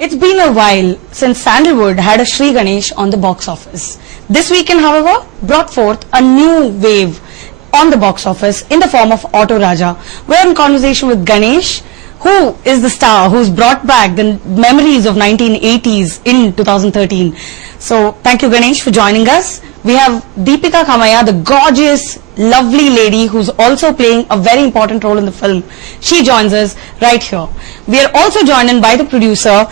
It's been a while since Sandalwood had a Shri Ganesh on the box office. This weekend, however, brought forth a new wave on the box office in the form of Auto Raja. We're in conversation with Ganesh, who is the star who's brought back the memories of 1980s in 2013. So, thank you Ganesh for joining us. We have Deepika Kamaiah, the gorgeous, lovely lady who's also playing a very important role in the film. She joins us right here. We are also joined in by the producer,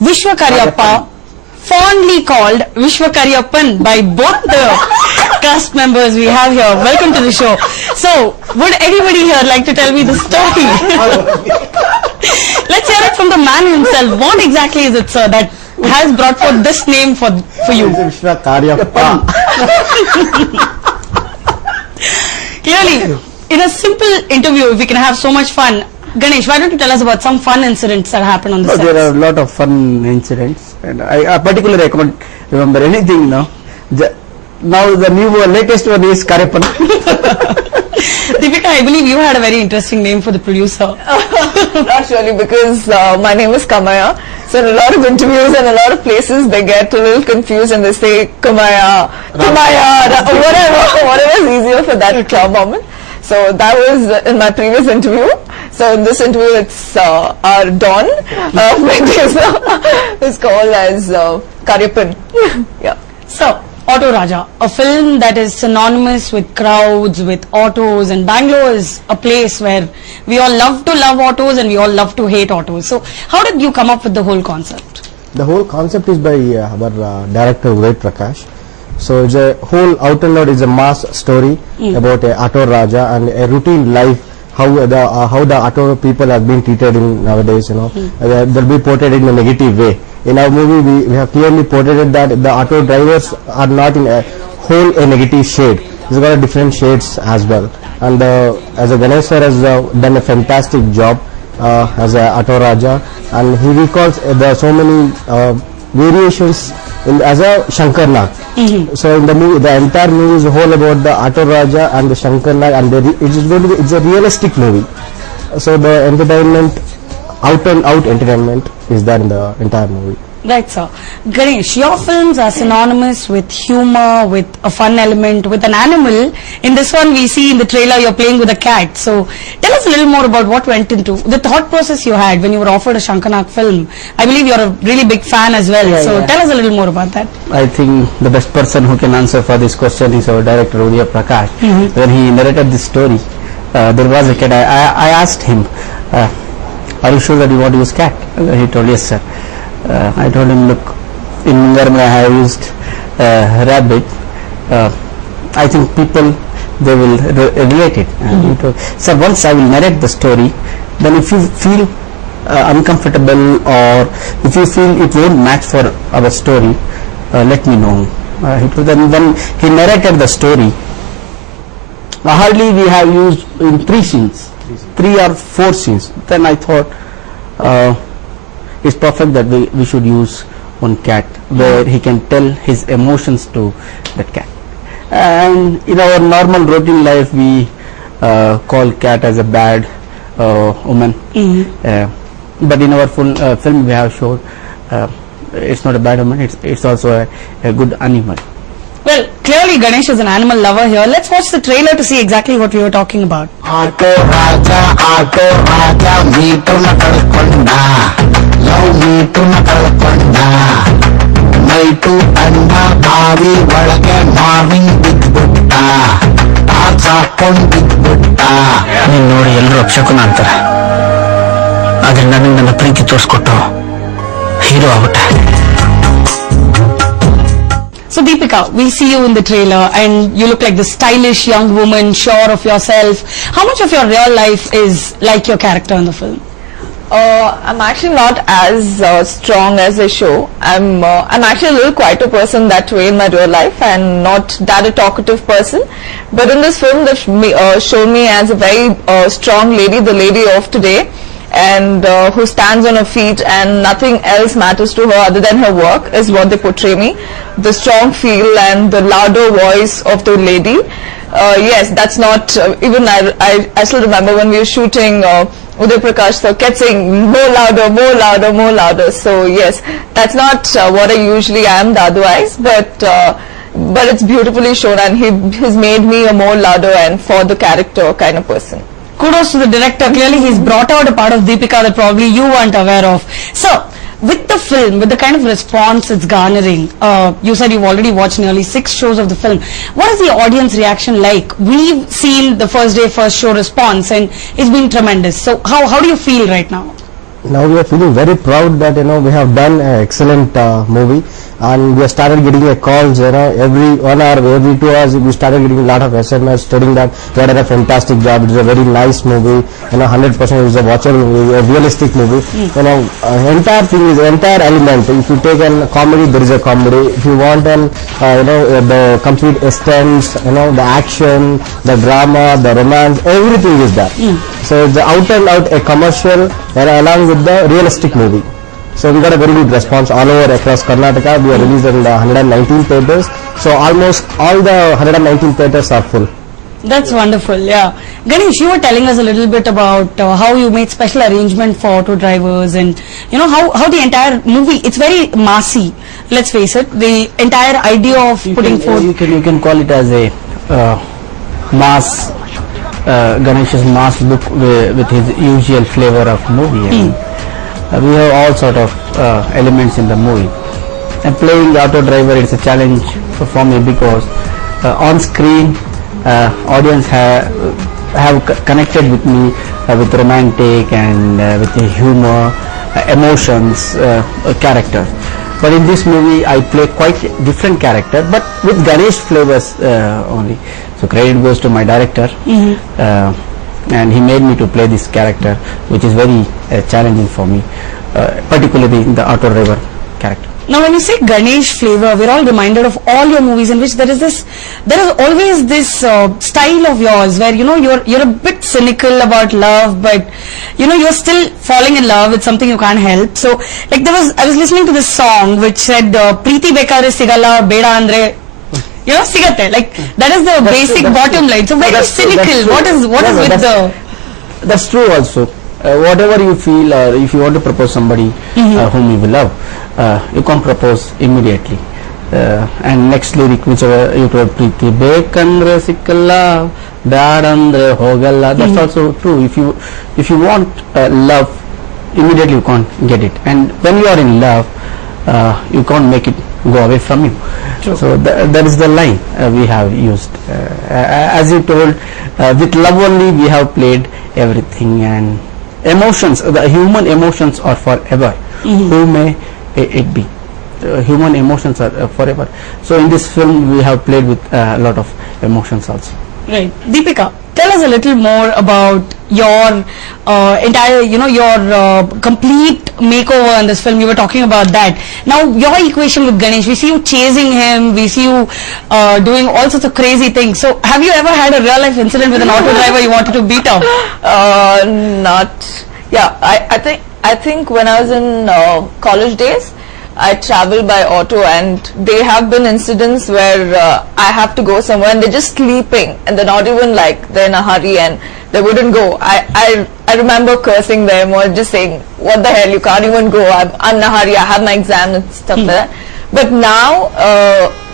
Vishwa fondly called Vishwa by both the cast members we have here. Welcome to the show. So, would anybody here like to tell me the story? Let's hear it from the man himself. What exactly is it, sir, that has brought forth this name for you? Vishwa Clearly, in a simple interview, if we can have so much fun, Ganesh, why don't you tell us about some fun incidents that happened on the set? There are a lot of fun incidents, and I particularly can't remember anything now. Now the latest one is Karyapan. Deepika, I believe you had a very interesting name for the producer. Not surely, because my name is Kamaiah. So in a lot of interviews and a lot of places they get a little confused and they say Kamaiah, whatever is easier for that moment. So that was in my previous interview. So in this interview it's our Don is called as Karyapan. Yeah. So, Auto Raja, a film that is synonymous with crowds, with autos, and Bangalore is a place where we all love to love autos and we all love to hate autos. So, how did you come up with the whole concept? The whole concept is by our director Uday Prakash. So, it's a whole out and out is a mass story about a Auto Raja and a routine life. How the auto people have been treated in nowadays, you know, they'll be portrayed in a negative way. In our movie, we have clearly portrayed that the auto drivers are not in a whole a negative shade. It's got a different shades as well. And as a Ganesh sir has done a fantastic job as a Auto Raja, and he recalls there are so many variations as a Shankar Nag. So in the movie, the entire movie is whole about the Auto Raja and the Shankar Nag, and it's a realistic movie. So the entertainment, out and out entertainment is there in the entire movie. Right, sir. Ganesh, your films are synonymous with humor, with a fun element, with an animal. In this one, we see in the trailer you're playing with a cat. So, tell us a little more about what went into the thought process you had when you were offered a Shankar Nag film. I believe you're a really big fan as well. Tell us a little more about that. I think the best person who can answer for this question is our director Uday Prakash. When he narrated this story, there was a cat. I asked him, are you sure that you want to use cat? He told yes, sir. I told him, look, in Mungarmala I have used rabbit. I think people, they will relate it. He told, sir, once I will narrate the story, then if you feel uncomfortable or if you feel it won't match for our story, let me know. He told, then when he narrated the story, hardly we have used in 3 scenes, 3 or 4 scenes. Then I thought, it's perfect that we should use one cat where he can tell his emotions to that cat. And in our normal routine life we call cat as a bad woman, but in our full film we have showed it's not a bad woman, it's also a good animal. Well, clearly Ganesh is an animal lover here. Let's watch the trailer to see exactly what we were talking about. Auto Raja, meetu na kalkonda, love meetu na kalkonda, naitu anda baavi valage morning bidbutta, taachakond bidbutta. ನೀನು ನೋಡಿ ಎಲ್ಲರೂ ಅಪಶಕುನ ಅಂತಾರೆ, ಆದ್ರೆ ನನಗೆ ನನ್ನ ಪ್ರೀತಿ ತೋರಿಸ್ಕೊಟ್ಟು hero ಆಗ್ಬಿಟ್ಟೆ. So Deepika, we see you in the trailer and you look like the stylish young woman, sure of yourself. How much of your real life is like your character in the film? I'm actually not as strong as I show. I'm actually a little quieter person that way in my real life and not that a talkative person. But in this film they've shown me as a very strong lady, the lady of today, and who stands on her feet and nothing else matters to her other than her work is what they portray me. The strong feel and the louder voice of the lady yes, that's not, even I still remember when we were shooting Uday Prakash, so kept saying more louder, more louder, more louder. So yes, that's not what I usually am otherwise, but it's beautifully shown, and he's made me a more louder and for the character kind of person. Kudos to the director. Clearly he's brought out a part of Deepika that probably you weren't aware of. So, with the film, with the kind of response it's garnering, you said you've already watched nearly 6 shows of the film. What is the audience reaction like? We've seen the first day, first show response, and it's been tremendous. So, how do you feel right now? Now we are feeling very proud that we have done an excellent movie, and we have started getting calls every 1 hour, every 2 hours. We started getting a lot of SMS stating that we had a fantastic job. It's a very nice movie. 100% is a watchable movie, a realistic movie. Entire thing is entire element. If you take a comedy, there is a comedy. If you want the complete stunts, the action, the drama, the romance, everything is there. So it's out and out a commercial along with the realistic movie. So we got a very good response all over across Karnataka. We are released in the 119 theatres. So almost all the 119 theatres are full. That's wonderful, yeah. Ganesh, you were telling us a little bit about how you made special arrangement for auto drivers, and how the entire movie, it's very massy. Let's face it, the entire idea of putting forth. You can call it as a mass, Ganesh's mass look with his usual flavor of movie. We have all sort of elements in the movie. And playing auto driver, it's a challenge for me because on screen, audience have connected with me with romantic and with the humor, emotions, character. But in this movie, I play quite different character, but with Ganesh flavors only. So credit goes to my director. And he made me to play this character, which is very challenging for me, particularly in the auto driver character. Now when you say Ganesh flavor, we're all reminded of all your movies in which there is always this style of yours where you're a bit cynical about love, but you're still falling in love with something you can't help. So like I was listening to this song which said Preeti Bekare Sigala Beda Andre sigate, like that is the basic bottom line. So very cynical. What is with the? That's true also. Whatever you feel, or if you want to propose somebody whom you will love, you can't propose immediately. And next lyric, whichever you told, Preeti Bekandre Sikalla Badandre Hogalla. That's also true. If you want love, immediately you can't get it. And when you are in love, you can't make it go away from you. True. So that is the line we have used. As you told, with love only we have played everything, and emotions, the human emotions are forever. Who may it be? Human emotions are forever. So in this film we have played with a lot of emotions also. Right. Deepika, tell us a little more about your entire, your complete makeover in this film. You were talking about that. Now, your equation with Ganesh, we see you chasing him, we see you doing all sorts of crazy things. So, have you ever had a real life incident with an auto driver you wanted to beat up? Not. Yeah, I think when I was in college days, I travel by auto, and there have been incidents where I have to go somewhere and they're just sleeping and they're not even like they're in a hurry and they wouldn't go. I remember cursing them or just saying, what the hell, you can't even go, I'm in a hurry, I have my exam and stuff like that. But now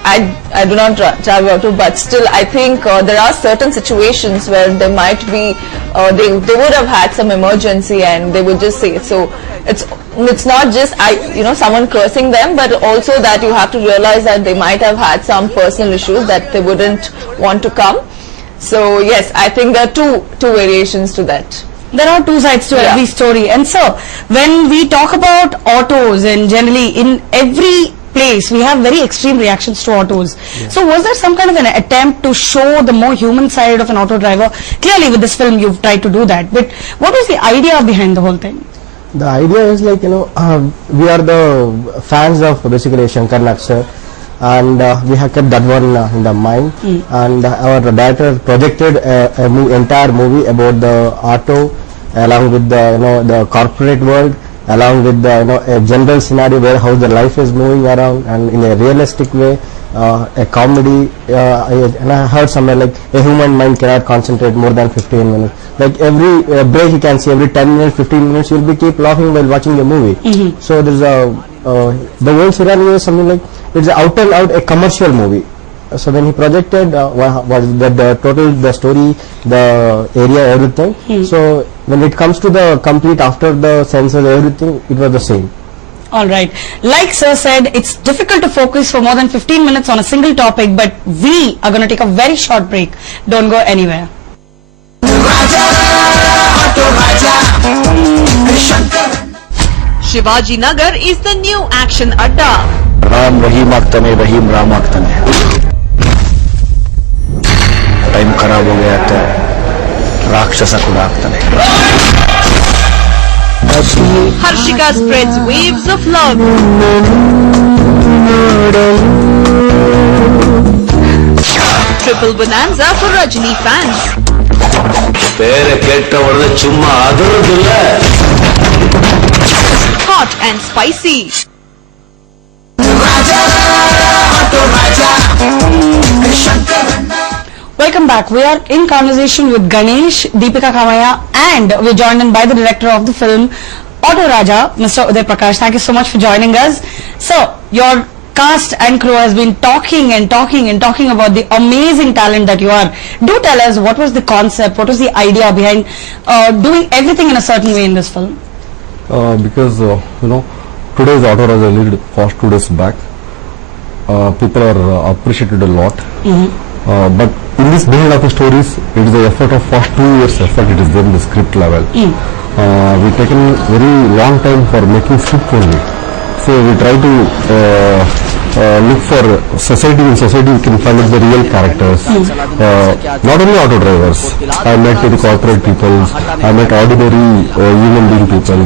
I do not travel auto, but still I think there are certain situations where there might be, they would have had some emergency and they would just say, so it's not just someone cursing them, but also that you have to realize that they might have had some personal issues that they wouldn't want to come. So yes, I think there are two variations to that. There are two sides to every story. And so when we talk about autos, and generally in every place we have very extreme reactions to autos. So was there some kind of an attempt to show the more human side of an auto driver? Clearly with this film you've tried to do that, but what was the idea behind the whole thing? The idea is like, we are the fans of basically Shankar Nag sir, and we have kept that one in the mind. And our director projected a entire movie about the auto, along with the the corporate world, along with the a general scenario where how the life is moving around, and in a realistic way, a comedy, and I heard somewhere like a human mind cannot concentrate more than 15 minutes. Like every break you can see, every 10 minutes, 15 minutes, you'll be keep laughing while watching the movie. So there's the whole scenario is something like it's out and out a commercial movie. So when he projected the total, the story, the area, everything. So when it comes to the complete after the censors, everything, it was the same. All right. Like sir said, it's difficult to focus for more than 15 minutes on a single topic, but we are going to take a very short break. Don't go anywhere. Shivaji Nagar is the new action adda. Ram Rahim ಆಗ್ತಾನೆ, ರಹೀಮ್ ರಾಮ್ ಆಗ್ತಾನೆ. Time ಖರಾಬ್ हो गया तो ರಾಕ್ಷಸ ಕೂಡ ಆಗ್ತಾನೆ. Harshika spreads waves of love. Triple bonanza for Rajini fans. ಬೇರೆ ಕೆಟ್ಟ ಹೊಡೆದ ಚುಮ್ಮ ಅದರದಿಲ್ಲ. Hot and spicy. Welcome back. We are in conversation with Ganesh, Deepika Kamaiah, and we're joined in by the director of the film, Auto Raja, Mr. Uday Prakash. Thank you so much for joining us. So, your cast and crew has been talking and talking and talking about the amazing talent that you are. Do tell us, what was the concept, what was the idea behind doing everything in a certain way in this film? Because today's Auto Raja leaked past 2 days back. People are appreciated a lot. But in this build of the stories, it is the effort of past 2 years effort. It is there in the script level. We've taken very long time for making script only. So we try to look for society. In society, we can find out the real characters. Not only auto drivers. I met with the corporate people. I met ordinary human being people.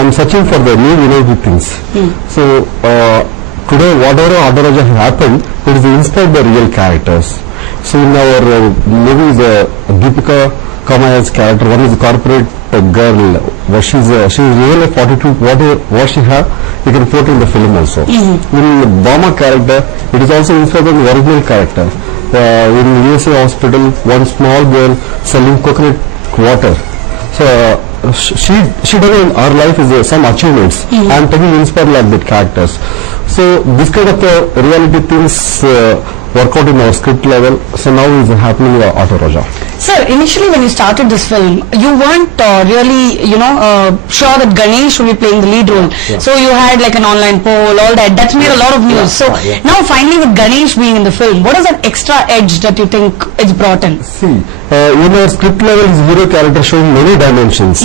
I'm searching for the new innovative things. So today, whatever Auto Raja happened, it is inspired by real characters. So in our movies, Deepika Kamaiah's character, one is a corporate girl. She's really 42. What she have, you can put in the film also. In the Bhama character, it is also inspired by the original character. In USA hospital, one small girl selling coconut water. So she done in her life is some achievements. I am taking inspired like that characters. So this kind of reality things work out in our script level. So now is happening in Auto Raja. Sir, initially when you started this film, you weren't really, sure that Ganesh would be playing the lead role. So you had like an online poll, all that. That's made a lot of news. So now finally with Ganesh being in the film, what is that extra edge that you think it's brought in? See, in our script level, his hero character showing many dimensions.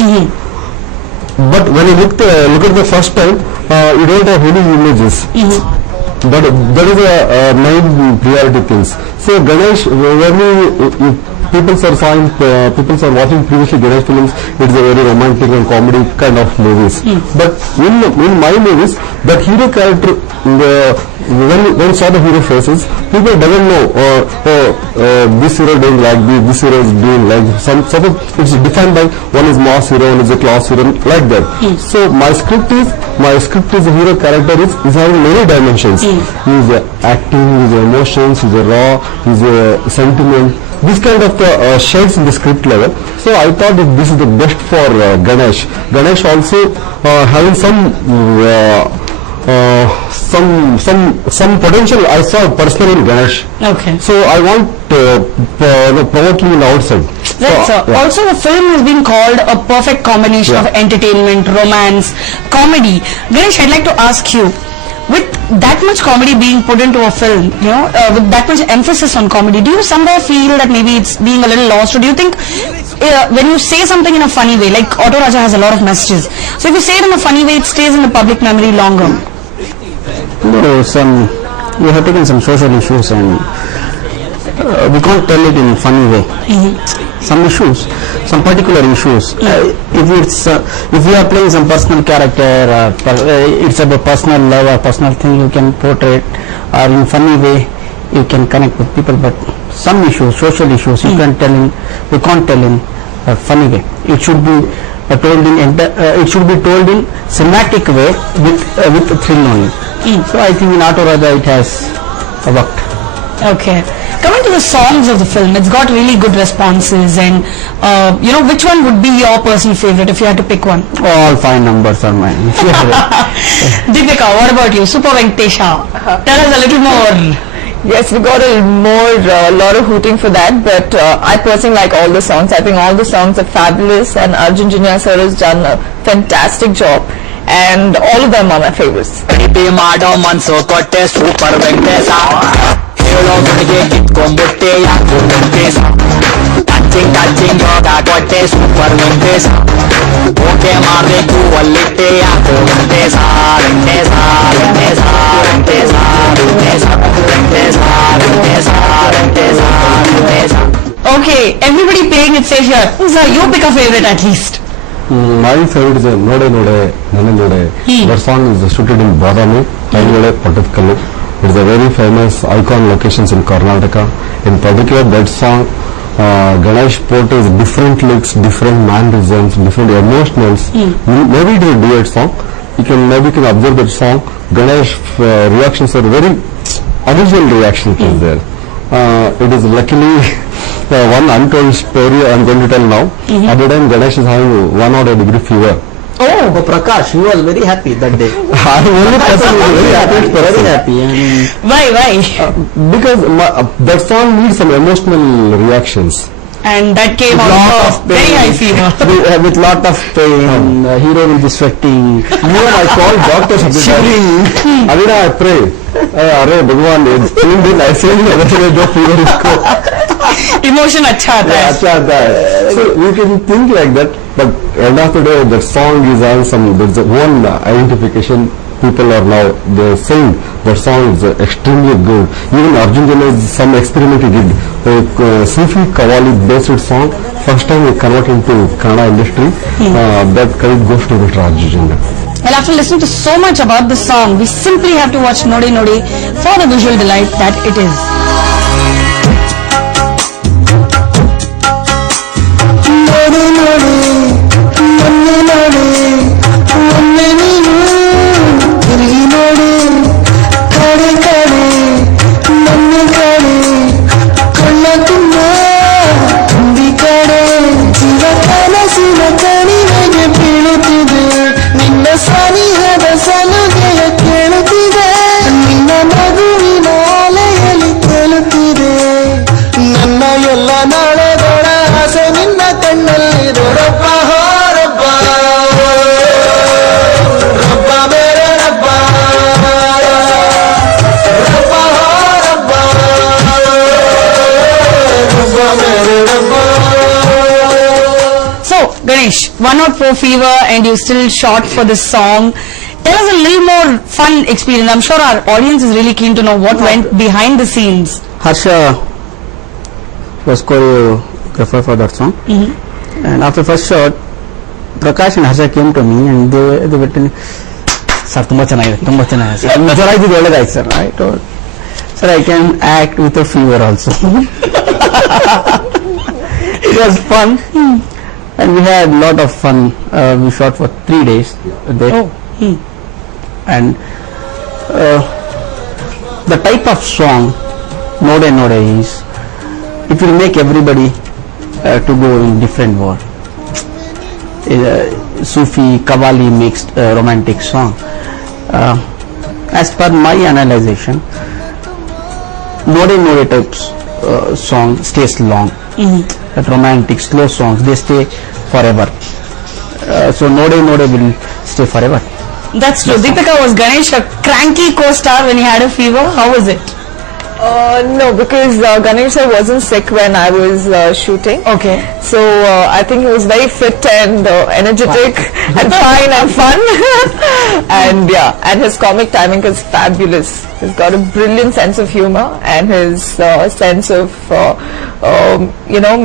But when you look at the first time, you don't have any images. But that is a main priority things. So Ganesh, when people are watching previously Ganesh films, it's a very romantic and comedy kind of movies. But in my movies, that hero character, when saw the hero faces, people doesn't know this hero doing like this hero is doing like suppose it's defined by one is mass hero, one is a class hero, like that. So my script is a hero character is having many dimensions. He's acting, his emotions, his raw, his sentiment. This kind of shades in the script level. So I thought that this is the best for Ganesh. Ganesh also having some potential I saw personally in Ganesh. Okay. So I want promoting in outside. Right, sir. Also, the film has been called a perfect combination of entertainment, romance, comedy. Ganesh, I'd like to ask you, with that much comedy being put into a film, with that much emphasis on comedy, do you somewhere feel that maybe it's being a little lost, or do you think when you say something in a funny way, like Auto Raja has a lot of messages, so if you say it in a funny way, it stays in the public memory longer? No, we have taken some social issues and we can't tell it in a funny way. Some issues, some particular issues. If we are playing some personal character, it's about personal love or personal thing, you can portray it, or in funny way you can connect with people. But some issues, social issues, you can't tell in a funny way. It should be told in cinematic way with thrill only. So I think in Auto Raja it has worked. Okay. Coming to the songs of the film, it's got really good responses, and which one would be your personal favorite if you had to pick one? All fine numbers are mine. Deepika, what about you? Super Venkatesha. Tell us a little more. Yes, we got a lot of hooting for that, but I personally like all the songs. I think all the songs are fabulous, and Arjun Janya sir has done a fantastic job, and all of them are my favorites. Okay, everybody playing it safe here. Sir, you pick a favorite at least. My favorite is Node Node Nane Node. That song is shooted in Badami, Node Patakkalu. It is a very famous icon locations in Karnataka. In particular, that song, Ganesh portrays different looks, different mannerisms, different emotionals. Maybe it is a duet song. You can observe that song. Ganesh reactions are very original reactions is there. It is luckily one untold story I am going to tell now. At the time Ganesh is having 100-degree fever. Oh, Prakash, you were very happy that day. I am only personally very happy. Very happy. And Why? Because that song needs some emotional reactions. And that came out of very high fever. with lot of pain, hero will be sweating. Even I called doctors at the time. Adina, I pray. Arey Bhagwan, it's feeling good. I say the fever is good. Emotion अच्छा आता है. अच्छा आता है. So you can think like that, but end of the day, that song is on there's one identification. People are now they're saying that song is extremely good. Even Arjun Janya, some experiment he did. Sufi Qawwali based song. First time we convert into Kannada industry. That credit goes to Mr. Arjun Janya. Well, after listening to so much about the song, we simply have to watch Node Node for the visual delight that it is. Ganesh, 104 fever and you still shot for this song. Tell us a little more fun experience. I'm sure our audience is really keen to know what went behind the scenes. Harsha was choreographer for that song. And after first shot, Prakash and Harsha came to me and they were telling, "Sir, tumba chanaಗಿದೆ, tumba chanaಗಿದೆ, sir." Sir, I did ಒಳ್ಳೆದಾಯ್ತು sir. I told, "Sir, I can act with a fever also." It was fun. And we had a lot of fun. We shot for 3 days there. And the type of song Node Node is, it will make everybody to go in different world. Sufi Qawwali mixed romantic song. As per my analyzation, Node Node types song stays long. That romantic slow songs, they stay forever. So Node Node will stay forever. That's true. Deepika, was Ganesh a cranky co-star when he had a fever? How was it? No, because Ganesh sir wasn't sick when I was shooting. Okay. So I think he was very fit and energetic and fine and fun. And yeah, and his comic timing is fabulous. He's got a brilliant sense of humor and his sense of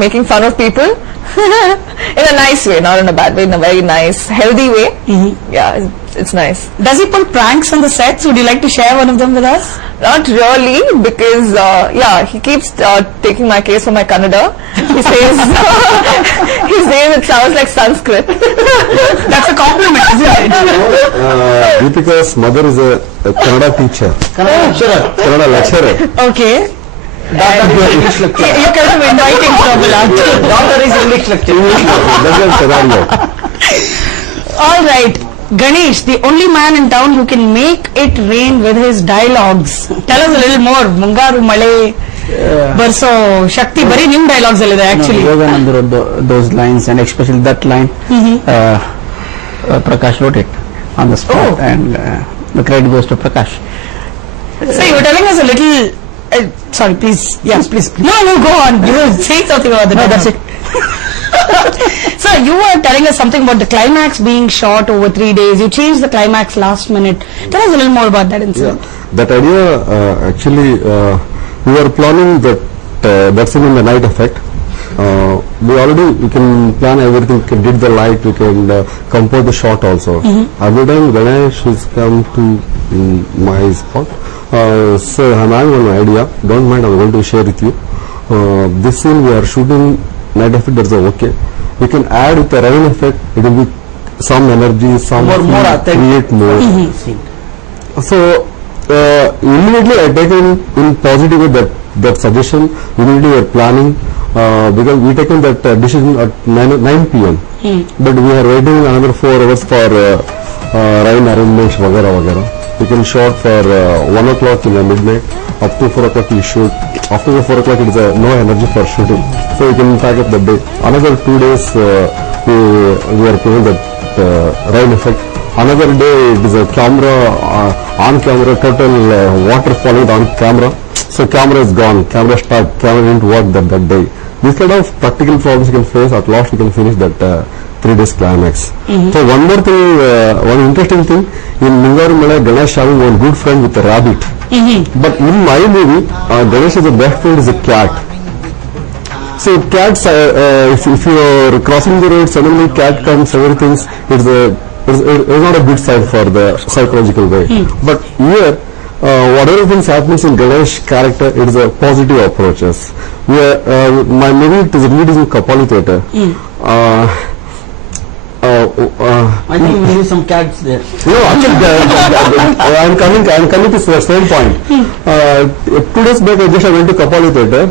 making fun of people in a nice way, not in a bad way, in a very nice, healthy way. Yeah, it's nice. Does he pull pranks on the sets? Would you like to share one of them with us? Not really, because he keeps taking my case for my Kannada. He says it sounds like Sanskrit. That's a compliment, isn't it? Deepika's mother is a Kannada teacher. Kannada lecturer. Okay. English lecture. You're kind of inviting trouble, aren't you? Daughter is English lecture. That's the scenario. All right. Ganesh, the only man in town who can make it rain with his dialogues. Tell us a little more. Mungaru Male, Barso, Shakti, bari new dialogues actually. Yoganand those lines, and especially that line, Prakash wrote it on the spot, and the credit goes to Prakash. So you were telling us a little. Sorry, please. Yes, please. No, go on. You were saying something about the. No, that's it. So you were telling us something about the climax being shot over 3 days. You changed the climax last minute. Tell us a little more about that incident. That idea, actually, we were planning that scene in the night effect. We can plan everything. We can did the light. We can compose the shot also. Every time Ganesh has come to my spot, so I'm having one idea. Don't mind, I'm going to share with you. This scene we are shooting night effect. That's okay. We can add with the rain effect. It will be some energy, some more create more. So immediately I taken in positive way that suggestion. Immediately we are planning because we taken that decision at 9 p.m. But we are waiting another 4 hours for rain arrangements, vagara. We can shoot for 1 o'clock in the midnight. Up to 4 o'clock we shoot. After the 4 o'clock it is no energy for shooting. So we can pack up the day. Another 2 days we are playing that rain effect. Another day it is a camera, on camera, total water falling on camera. So camera is gone, camera didn't work that day. This kind of practical problems you can face. At last we can finish that 3 days climax. So one more thing, one interesting thing, in Mungaru Mala, Ganesh having one good friend with a rabbit. But in my movie, Ganesh is the best friend is a cat. So cats, if you are crossing the road, suddenly cat comes, everything, it's not a good sign for the psychological way. But here, whatever things happens in Ganesh character, it is a positive approaches. My movie is released in Kapali Theatre. I think we need some cats there. No, actually, I'm coming to the same point. 2 days back, I went to Kapali Theatre.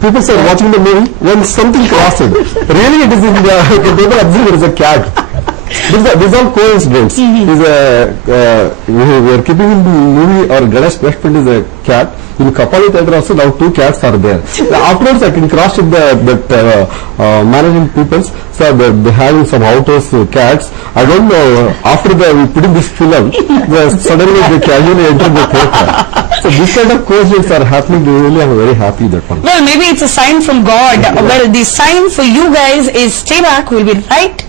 People started watching the movie when something crossed. Really, it is in the people observe it is a cat. These are coincidence. We are keeping in the movie, our Ganesh best friend is a cat. In Kapali Theatre also now 2 cats are there. Afterwards I can cross with that managing people, so they're having some outhouse cats. I don't know, after we put in this film, suddenly they casually enter the theatre. So this kind of coincidences are happening. Really, I'm very happy that one. Well, maybe it's a sign from God. Well, the sign for you guys is stay back. We'll be right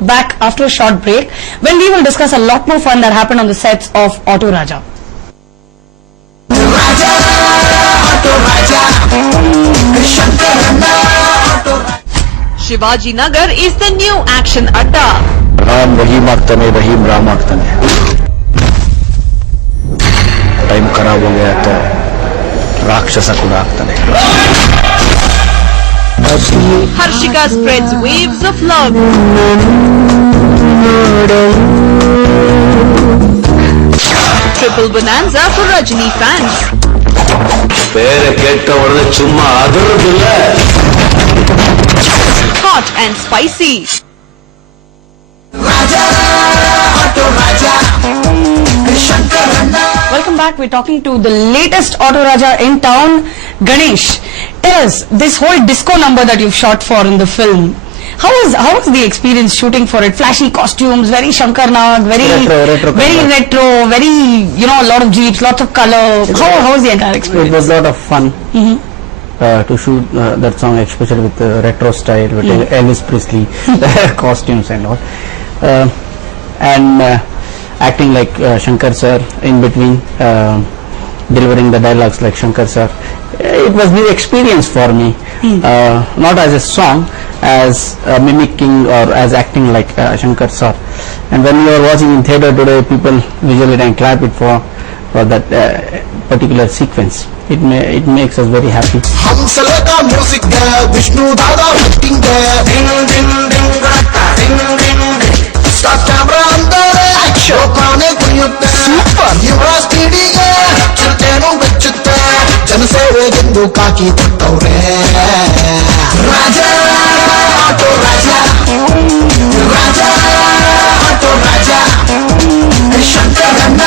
back after a short break when we will discuss a lot more fun that happened on the sets of Auto Raja. Shivaji Nagar is the new action adda. Ram Rahim ಆಗ್ತಾನೆ, Rahim Ram ಆಗ್ತಾನೆ. Time खराब हो गया तो राक्षस ಕೂಡ ಆಗ್ತಾನೆ. Harshika spreads waves of love. Triple bonanza for Rajini fans. ಬೇರೆ ಕೆಟ್ಟ ಹೊಡೆದ ಚುಮ್ಮ ಅದರದಿಲ್ಲ. Hot and spicy. Welcome back. We're talking to the latest Auto Raja in town, Ganesh. Tell us, this whole disco number that you've shot for in the film, how was the experience shooting for it? Flashy costumes, very Shankar Nag, very retro, very, a lot of jeeps, lots of color. How was the entire experience? It was a lot of fun to shoot that song, especially with the retro style, with Elvis Presley costumes and all, and acting like Shankar sir in between, delivering the dialogues like Shankar sir. It was new experience for me, not as a song, as mimicking or as acting like Shankar sir. And when we are watching in theatre today, people visually and clap it for that particular sequence. It makes us very happy. ಬಾಕಿ ಕೊಟ್ಟವ್ರೆ ರಾಜ auto Raja Raja auto Raja ಶಂಕರಣ್ಣ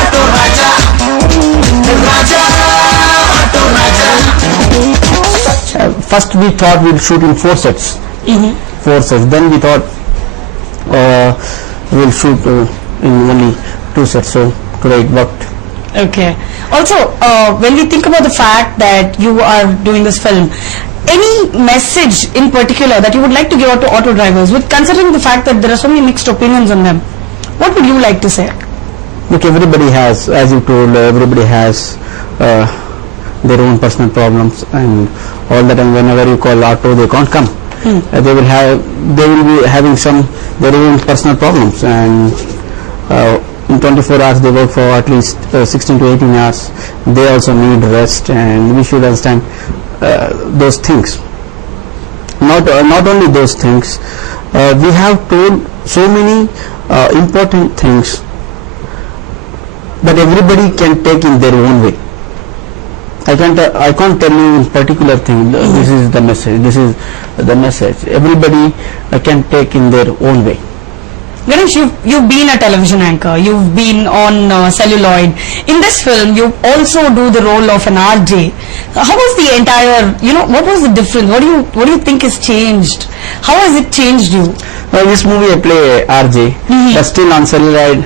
auto Raja Raja auto Raja. First we thought we'll shoot in 4 sets. 4 sets. Then we thought we'll shoot in only 2 sets. So today it worked. Okay. Also, when we think about the fact that you are doing this film, any message in particular that you would like to give out to auto drivers, with considering the fact that there are so many mixed opinions on them, what would you like to say? Look, everybody has, as you told, everybody has their own personal problems, and all the time whenever you call auto, they can't come. They will be having their own personal problems, and in 24 hours they work for at least 16 to 18 hours. They also need rest, and we should understand those things. Not only those things, we have told so many important things that everybody can take in their own way. I can't tell you in particular thing. This is the message. This is the message. Everybody can take in their own way. Ganesh, you've been a television anchor, you've been on celluloid. In this film, you also do the role of an RJ. How was the entire, what was the difference? What do you think has changed? How has it changed you? In this movie I play RJ, but still on celluloid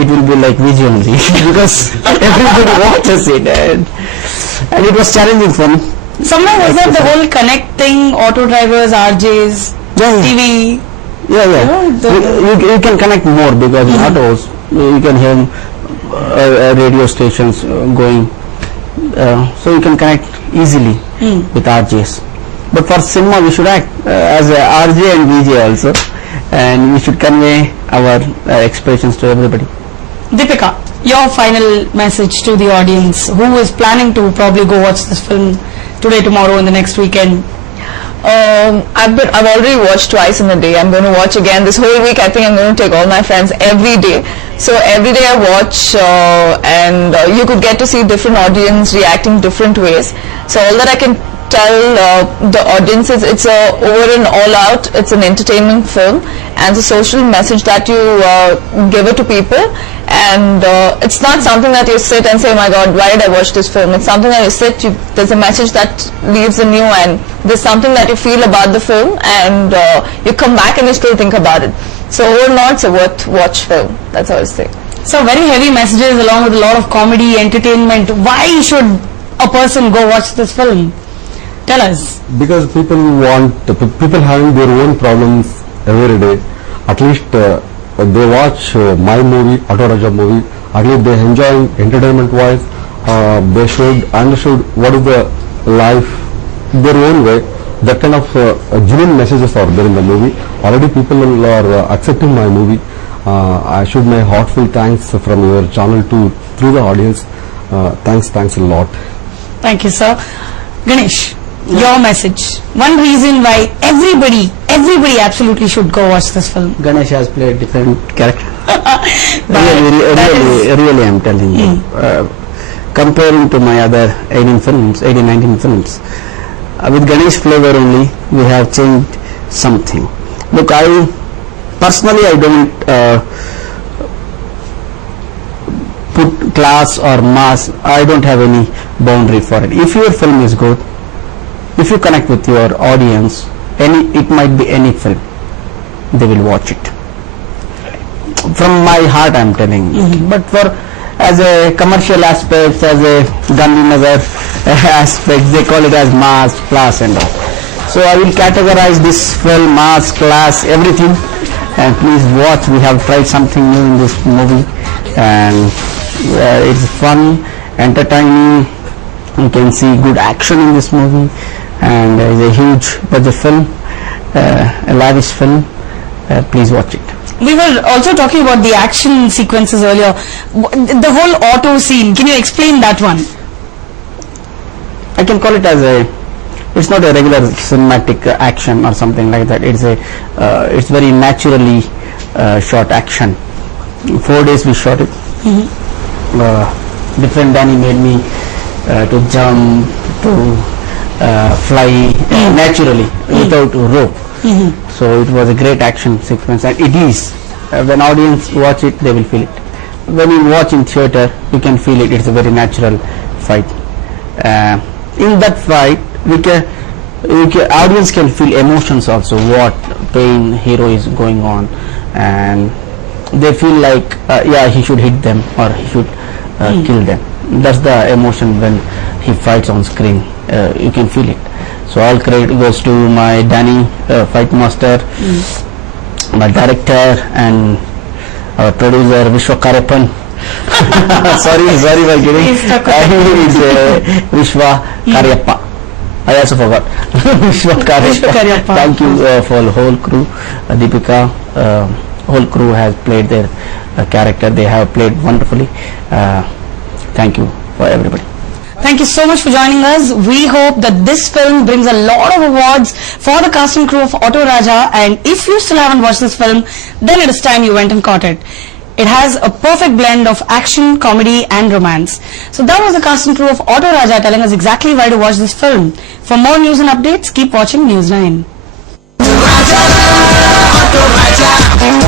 it will be like VJ only because everybody watches it, and it was challenging for me. Somewhere was that the whole connecting auto drivers, RJs, TV? Yeah. You can connect more because in autos you can hear radio stations going, so you can connect easily with RJs. But for cinema we should act as a RJ and VJ also, and we should convey our expressions to everybody. Deepika, your final message to the audience who is planning to probably go watch this film today, tomorrow, and the next weekend. I've already watched twice in a day. I'm going to watch again this whole week. I think I'm going to take all my friends every day. So every day I watch, and you could get to see different audience reacting different ways. So all that I can tell the audience is it's a over and all out. It's an entertainment film, and it's a social message that you give it to people. And it's not something that you sit and say, oh my God, why did I watch this film? It's something that you sit, there's a message that leaves in you, and there's something that you feel about the film, and you come back and you still think about it. So overall, it's a worth watch film. That's all I say. So very heavy messages along with a lot of comedy, entertainment. Why should a person go watch this film? Tell us. Because people having their own problems every day. At least they watch my movie, Auto Raja movie. At least they enjoy entertainment wise. They should understand what is the life their own way. That kind of genuine messages are there in the movie. Already people are accepting my movie. I should my heartfelt thanks from your channel through the audience. Thanks a lot. Thank you, sir. Ganesh, your message. One reason why everybody absolutely should go watch this film. Ganesh has played different character. Really, I'm telling you. Comparing to my other 19 films, with Ganesh flavor only, we have changed something. Look, I personally don't put class or mass. I don't have any boundary for it. If your film is good, if you connect with your audience, it might be any film, they will watch it. From my heart I'm telling you. But for as a commercial aspect, as a Gandhinagar aspect, they call it as mass, class and all. So I will categorize this film mass, class, everything, and please watch. We have tried something new in this movie, and it's fun, entertaining. You can see good action in this movie, and it's a huge budget film, a lavish film. Please watch it. We were also talking about the action sequences earlier. The whole auto scene, can you explain that one? I can call it as it's not a regular cinematic action or something like that. It's very naturally shot action. 4 days we shot it. Different Danny made me to jump, to fly naturally without rope. So it was a great action sequence, and it is. When audience watch it, they will feel it. When you watch in theater, you can feel it. It's a very natural fight. In that fight, audience can feel emotions also. What pain hero is going on, and they feel like yeah, he should hit them or he should kill them. That's the emotion when he fights on screen. You can feel it. So all credit goes to my Danny, fight master, my director, and our producer Vishwa sorry my kidding. Vishwa Karyappa. I also forgot. Vishwa Karyappa. Thank you for the whole crew. Deepika, whole crew has played their character. They have played wonderfully. Thank you for everybody. Thank you so much for joining us. We hope that this film brings a lot of awards for the cast and crew of Auto Raja, and if you still haven't watched this film, then it is time you went and caught it. It has a perfect blend of action, comedy and romance. So that was the cast and crew of Auto Raja telling us exactly why to watch this film. For more news and updates, keep watching News 9.